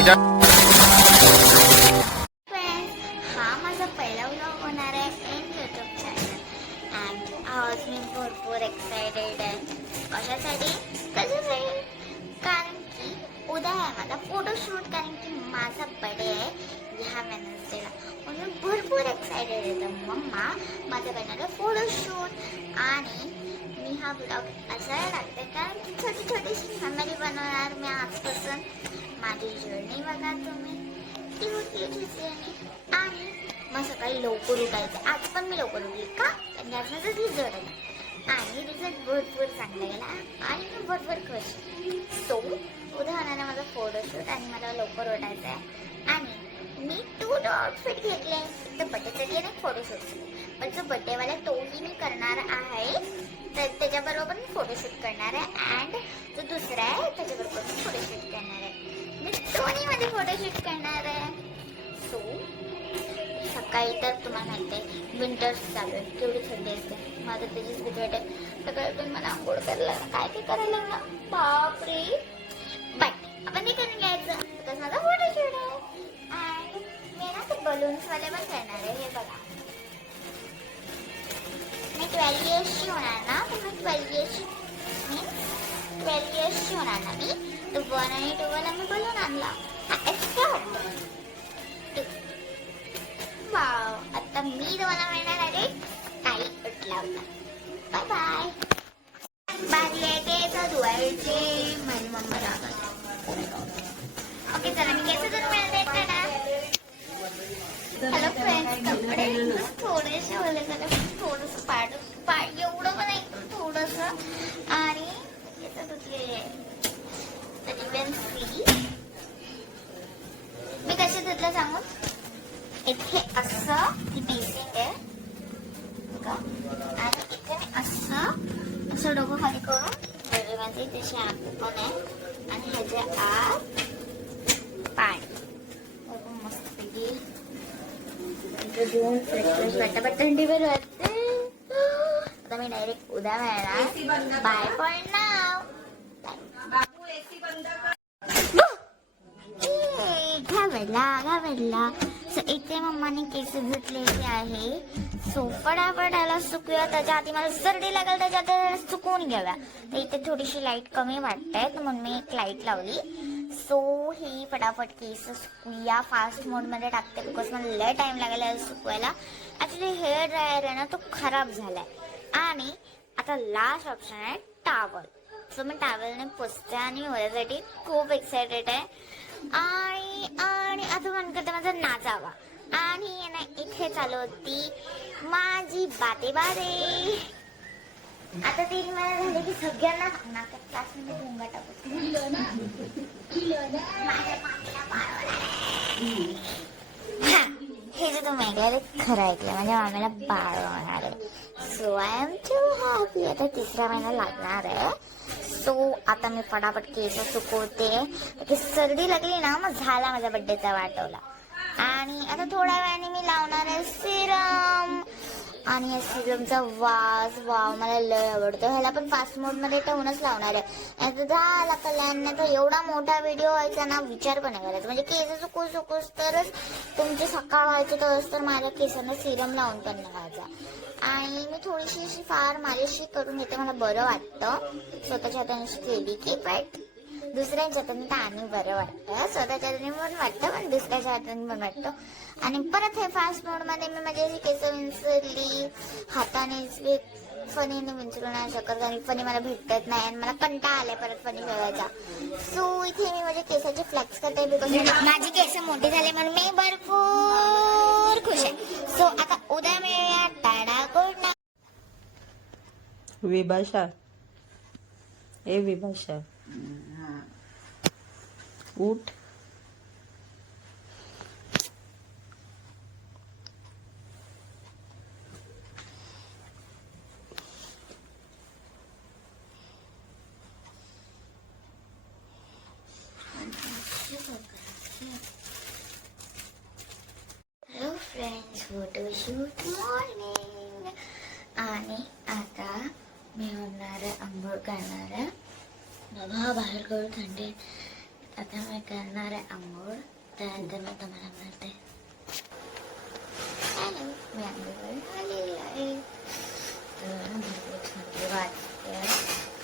हा माझा पहिला व्लॉग होणार आहे इन यूट्यूब चॅनल अँड आज मी भरपूर एक्सायटेड आहे. कशासाठी? कारण की उद्या आहे माझा फोटोशूट, कारण की माझा बर्थडे आहे ह्या वेडनेसडेला. म्हणून भरपूर एक्सायटेड आहे. तर मम्मा माझा बनवला फोटोशूट आणि मी हा ब्लॉग असायला लागते कारण की छोटी छोटीशी फॅमिली बनवणार मी आजपासून. माझी जर्नी बघा तुम्ही, आणि मग सकाळी लवकर उठायचं. आज पण मी लवकर उठली का? कारण आज माझा रिझल्ट आहे आणि रिझल्ट भरपूर चांगला गेला आणि मी भरपूर खुश. सो उद्या होणार आहे माझा फोटोशूट आणि मला लवकर उठायचं आहे आणि मी 2 आउटफिट घेतले. तर बड्डेसाठी आणि फोटोशूटसाठी. पण जो बड्डेवाला तोही मी करणार आहे, तर त्याच्याबरोबर मी फोटोशूट करणार आहे अँड जो दुसरा आहे त्याच्याबरोबर मी फोटोशूट करणार आहे. मी दोन्हीमध्ये फोटोशूट करणार आहे. सो सकाळी तर तुम्हाला माहिती आहे विंटर्स चालू आहे, केवढी थंडी असते. माझं त्याचीच भीती वाटते. सकाळी पण मला आंघोळ करायला काय ते करायला लागला बापरे. बट आपण ते करून घ्यायचं बिकॉज माझा फोटोशूट आहे. अँड मी ना ते बलून्सवाले पण करणार आहे. हे बघा, मी 12 इयर्सची होणार ना, तर मी 12 इयर्सची होणार ना मी. तर 1 आणि 2 वाला मी बलून आणला. हा एक्स्ट्रा वाटतो. वाव, आता मी तुम्हाला मिळणार आहे काही उठला होता. Bye bye. बारी आहे धुवायचे. माझी मम्मा राहतात. ओके चला मी केस धुवून मिळते. हॅलो फ्रेंड्स, कपडे थोडेसे ओले झाले, थोडंसं पाड एवढं पण नाही, थोडंसं. आणि केस धुतले. मी कसे धुतलं सांगू? इथे असं ही बेसिंग आहे बघा, आणि इथे मी असं डोकं खाली करून माझे इथे शॅम्पू पण आहे आणि ह्याच्या आत पाणी मस्तपैकी घेऊन फ्रेश वाटतं. थंडीवर वाटते. आता मी डायरेक्ट उद्या मिळणार. Bye for now. घाबरला. सो इथे मम्माने केस धुतलेले आहे. सो फटाफट याला सुकूया. त्याच्या आधी मला सर्दी लागेल, त्याच्या आधी सुकवून घ्याव्या. तर इथे थोडीशी लाईट कमी वाटते म्हणून मी एक लाईट लावली. सो ही फटाफट केस सुकूया. फास्ट मोडमध्ये टाकते बिकॉज मला लय टाइम लागेल सुकवायला. ॲक्च्युली हेअर ड्रायर आहे ना, तो खराब झालाय. आणि आता लास्ट ऑप्शन आहे टॉवल. सो मी टॉवलने पुसते आणि माझ्यासाठी खूप एक्सायटेड आहे. आणि आता मन करते माझा नाचावा. आणि ना इथे चालू होती माझी बाते. आता 3 महिने झाले की सगळ्यांना नाका क्लासमध्ये भोंगा टाकतो. हे जे तुम्ही ऐकलं खरं ऐकलं, माझ्या मामीला बाळ होणार आहे. So I am too happy. आता 3रा महिना लागणार आहे. सो आता मी फटाफट केस सुकवते. सर्दी लागली ना, मग झाला माझ्या बड्डेचा वाटवला. आणि आता थोड्या वेळाने मी लावणार आहे सिरम. आणि या सिरमचा वास वाव मला लय आवडतो. ह्याला पण फास्ट मोडमध्ये ठेवूनच लावणार आहे. आता झाला कल्याण. तर एवढा मोठा व्हिडिओ व्हायचा ना, विचार पण नाही करायचा. म्हणजे केस सुकूस तरच तुमची सकाळ व्हायची, तरच तर माझ्या केसांना सिरम लावून पण नाही व्हायचा. आणि मी थोडीशी अशी फार मालिश करून घेते, मला बरं वाटतं. स्वतःच्या हाताने केली की बट दुसऱ्यांच्या हाताने तर आणि बरं वाटतं. स्वतःच्या हाताने पण वाटतं पण दुसऱ्याच्या हाताने पण वाटतं. आणि परत हे फास्ट मोडमध्ये मी माझी अशी केस विंचरली हाताने. फनीने विंचरू नाही शकत कारण फनी मला भेटत नाही आणि मला कंटाळा आलाय परत फनी ठेवायचा. सो इथे मी माझ्या केसाची फ्लेक्स करते बिकॉज माझी केस मोठी झाली म्हणून मी भरपूर खुश आहे. सो आता उद्या मिळूया. Tata, good night. विभाषा, ए विभाषा उठ. Hello friends, photoshoot morning. आणि आता मी होणार आहे आंघोळ करणार आहे. बाबा बाहेर करू थंडी. आता मी करणार आहे आंघोळ, त्यानंतर मी तुम्हाला मिळते. हॅलो, मी आंघोळ आलेली आहे. तर भरपूर वाटते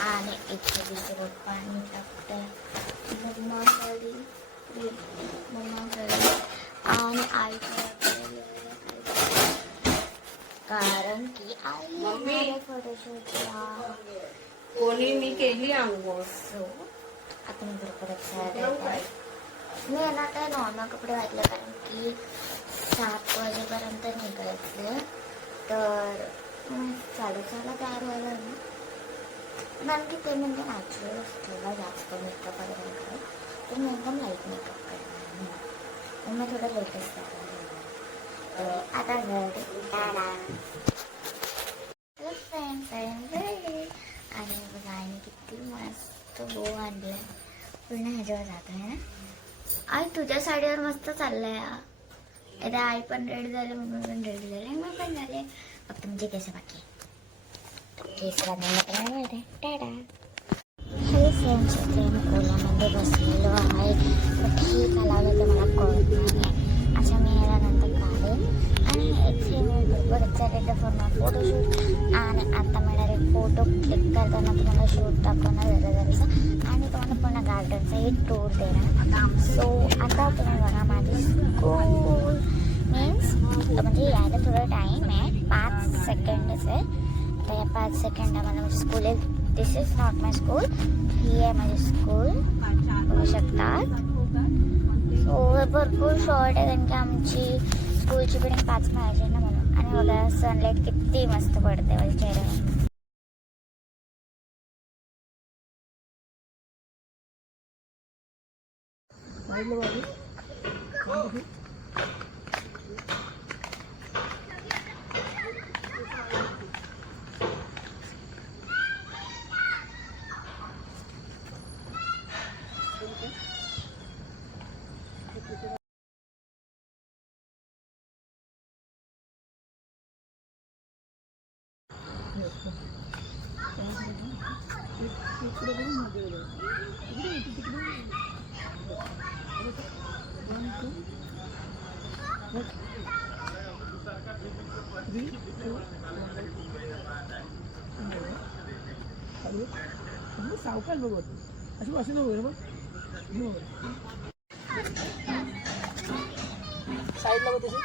आणि इथे तिथे पाणी टाकते. मम्मासाठी आणि आई कारण की आई फोटोशूटला कोणी मी केली आंघोळ. सो आता मी परत मी यांना काय नॉर्मल कपडे घातले कारण की 7 वाजेपर्यंत निघायचं. तर चालू तयार व्हायला कारण की ते म्हणजे नॅचरल असलेला जास्त मेकअप वगैरे नाही करत. तर मी एकदम लाईट मेकअप करणार. मग थोडं लेटेस्ट तयार आता रेडी फ्रेंड्स रेडी. आणि बघा आईने किती मस्त बो आणलं. पूर्ण ह्याच्यावर जात आहे ना. आई तुझ्या साडीवर मस्त चाललंय. आता आई पण रेडी झाले, मम्मी पण रेडी झाले, मी पण झाले. फक्त म्हणजे केस बाकी केस टाटा. हॅलो फ्रेंड्स, इथे मी ओल्यामध्ये बसलेलो आहे. ठीक लावलं तर मला कळत नाही. अच्छा मी याला नंतर काढेल. आणि इथे मी भरपूर एक्सायटेड फॉर माय फोटोशूट. आणि आता मी डायरेक्ट फोटो क्लिक करताना तुम्हाला शूट दाखवणार जरासं आणि तुम्हाला पूर्ण गार्डनचाही टूर देणार. सो आता तुम्ही बघा माझी स्कूल मीन्स म्हणजे यायला थोडं टाईम आहे, 5 सेकंडच आहे. तर या 5 सेकंदामध्ये माझी स्कूल आहे. दिस इज नॉट माय स्कूल, ही आहे माझी स्कूल, बघू शकतात. सो भरपूर शॉर्ट आहे कारण की आमची स्कूलची बिल्डिंग 5 पाहिजे ना म्हणून. आणि बघा सनलाईट किती मस्त पडते माझ्या चेहऱ्यावर. सावकाश बघत असं असं नको बघ साईडला बघ तशी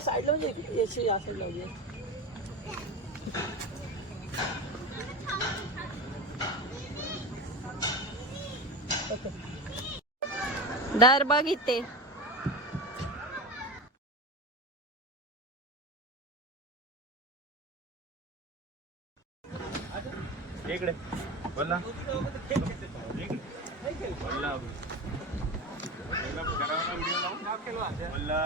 साईडला म्हणजे याची या साईड लावली. दार बघ इथे. इकडे बोला बोला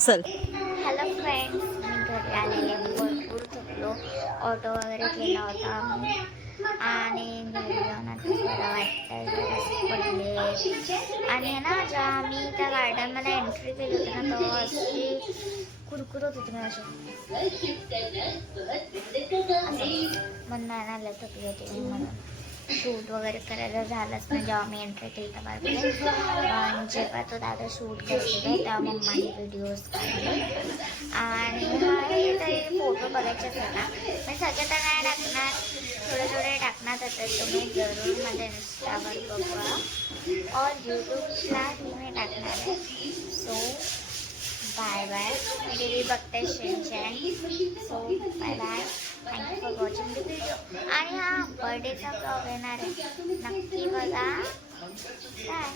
चल. हॅलो फ्रेंड्स, मी घरी आलेले, भरपूर थकलो. ऑटो वगैरे केला होता आम्ही आणि घरी जाऊन आता बरं वाटतं पडले. आणि ना जेव्हा आम्ही त्या गार्डनमध्ये एंट्री केली होती ना तेव्हा अशी कुरकुरत होते मी असे मन नाही आलं थकली होती मी म्हणून. शूट वगैरे करायला झालंच ना जेव्हा मी एंट्री केली तेव्हा. पण जेव्हा तो दादा शूट करते तेव्हा मम्माने व्हिडिओज काढले. आणि तरी फोटो बघायचे असेल ना मी सगळे तर नाही टाकणार, थोडे थोडे टाकणार होते. तुम्ही जरूर माझ्या इंस्टावर बघा और यूट्यूबलाही मी टाकणार आहे. So bye bye. टी बघते शेंचन. So bye bye. Thank you for watching the video. आणि हा बर्थडेचा ब्लॉग येणार आहे, नक्की बघा. बाय.